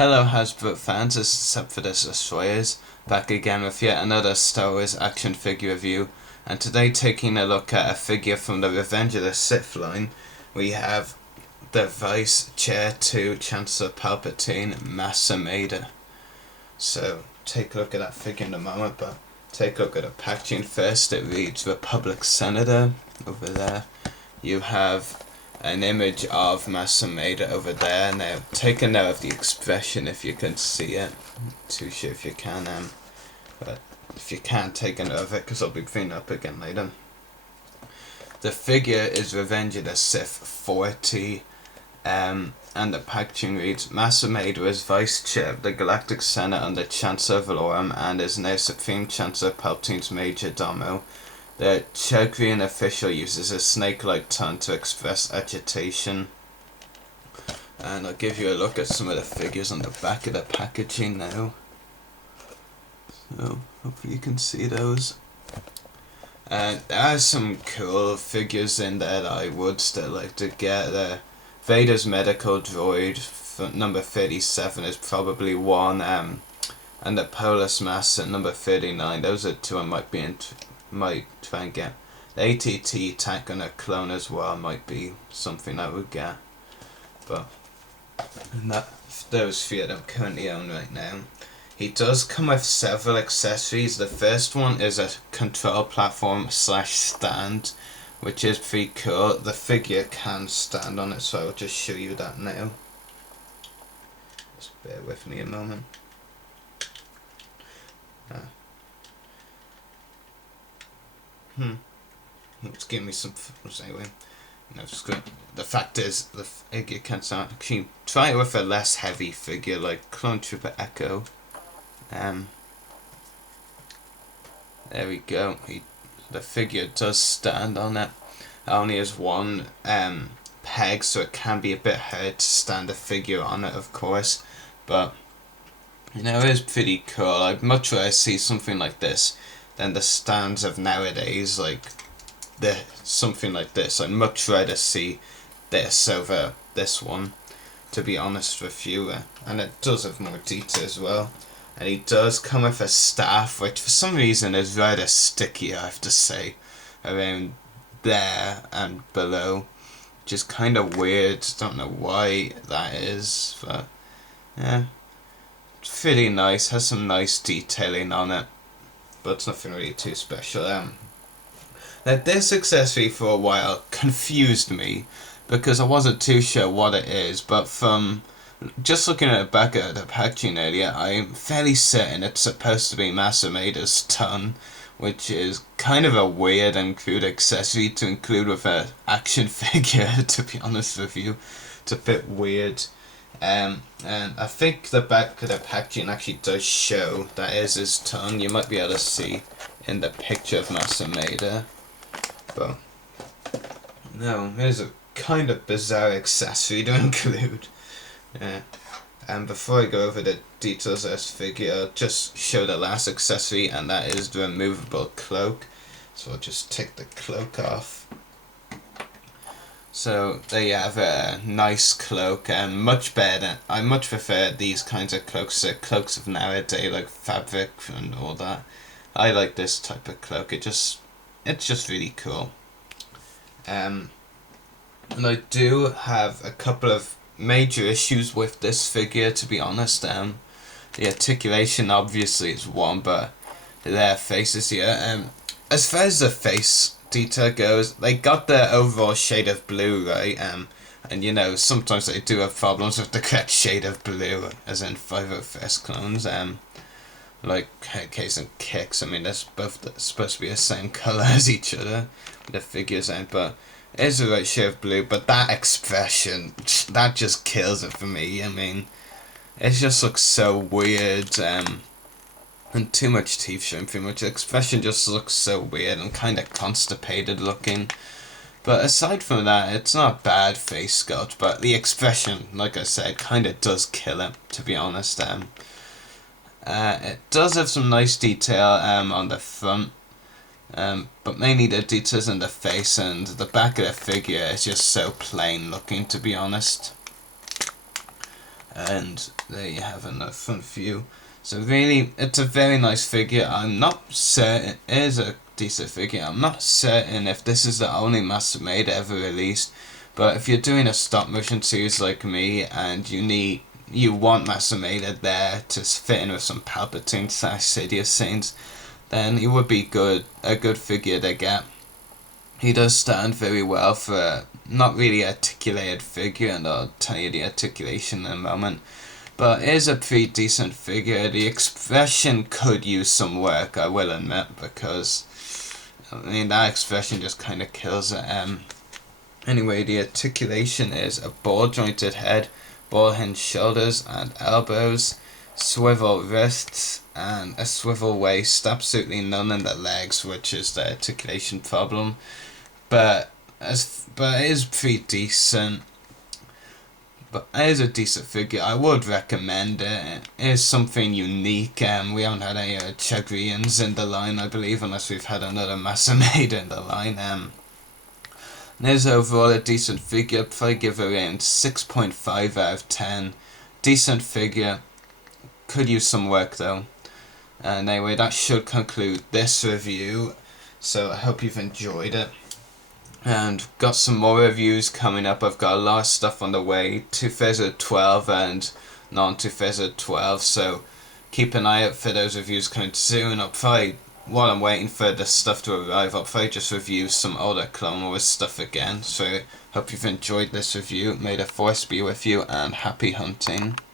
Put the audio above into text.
Hello Hasbro fans, this is Seth for the Destroyers, back again with yet another Star Wars action figure review, and today taking a look at a figure from the Revenge of the Sith line. We have the Vice Chair to Chancellor Palpatine, Ameeda. So take a look at that figure in a moment, but take a look at the packaging first. It reads Republic Senator over there. You have an image of Ameeda over there. Now take a note of the expression if you can see it. Not too sure if you can, but if you can, take a note of it because I'll be cleaning up again later. The figure is Revenge of the Sith 40, and the packaging reads Ameeda is Vice Chair of the Galactic Senate under Chancellor Valorum and is now Supreme Chancellor Palpatine's Major Domo. The Chagrian official uses a snake-like tongue to express agitation. And I'll give you a look at some of the figures on the back of the packaging now. So, hopefully you can see those. And there are some cool figures in there that I would still like to get. Vader's medical droid, number 37, is probably one. And the Polis Master, number 39. Those are two I might try and get. The ATT tank and a clone as well might be something I would get, but those three I don't currently own right now. He does come with several accessories. The first one is a control platform / stand, which is pretty cool. The figure can stand on it, so I'll just show you that now. Just bear with me a moment. It's giving me some anyway. The fact is, the figure can sound. Actually, try it with a less heavy figure like Clone Trooper Echo. There we go. The figure does stand on it. It only has one peg, so it can be a bit hard to stand a figure on it, of course. But it is pretty cool. I'd much rather see something like this than the stands of nowadays, like something like this. I'd much rather see this over this one, to be honest with you. And it does have more detail as well. And he does come with a staff, which for some reason is rather sticky, I have to say, around there and below, which is kind of weird. Don't know why that is, but yeah, it's pretty nice. Has some nice detailing on it, but it's nothing really too special. Now this accessory for a while confused me because I wasn't too sure what it is, but from just looking at the back of the packaging earlier, I'm fairly certain it's supposed to be Ameeda's tongue, which is kind of a weird and crude accessory to include with an action figure, to be honest with you. It's a bit weird. And I think the back of the packaging actually does show that is his tongue. You might be able to see in the picture of Ameeda. But no, here's a kind of bizarre accessory to include. And before I go over the details of this figure, I'll just show the last accessory, and that is the removable cloak. So I'll just take the cloak off. So there you have a nice cloak, and much better. I much prefer these kinds of cloaks to cloaks of nowadays, like fabric and all that. I like this type of cloak. It's just really cool. And I do have a couple of major issues with this figure, to be honest. The articulation obviously is one, but their faces here. As far as the face detail goes, they got the overall shade of blue right, and sometimes they do have problems with the correct shade of blue, as in 501st clones. Like Case and Kicks, I mean, they're both supposed to be the same colour as each other, the figures aren't, but it is the right shade of blue. But that expression, that just kills it for me. I mean, it just looks so weird, and too much teeth showing pretty much. The expression just looks so weird and kind of constipated looking. But aside from that, it's not a bad face sculpt, but the expression, like I said, kind of does kill it, to be honest. It does have some nice detail on the front, but mainly the details in the face, and the back of the figure is just so plain looking, to be honest. And there you have another front view. So really, it's a very nice figure. I'm not certain, it is a decent figure. I'm not certain if this is the only Ameeda ever released, but if you're doing a stop motion series like me and you want Ameeda there to fit in with some Palpatine / Sidious scenes, then he would be a good figure to get. He does stand very well for a not really articulated figure, and I'll tell you the articulation in a moment. But it is a pretty decent figure. The expression could use some work, I will admit, because I mean that expression just kind of kills it. Anyway, the articulation is a ball jointed head, ball hinged shoulders and elbows, swivel wrists, and a swivel waist. Absolutely none in the legs, which is the articulation problem. But it is pretty decent. But it is a decent figure. I would recommend it. It is something unique. We haven't had any Chagrians in the line, I believe, unless we've had another Ameeda in the line. It is overall a decent figure. Probably give it around 6.5 out of 10. Decent figure. Could use some work though. And anyway, that should conclude this review. So I hope you've enjoyed it. And got some more reviews coming up. I've got a lot of stuff on the way, 2012 and non-2012, so keep an eye out for those reviews coming soon. I'll probably, while I'm waiting for the stuff to arrive, I'll probably just review some older Clone Wars stuff again. So hope you've enjoyed this review. May the Force be with you and happy hunting.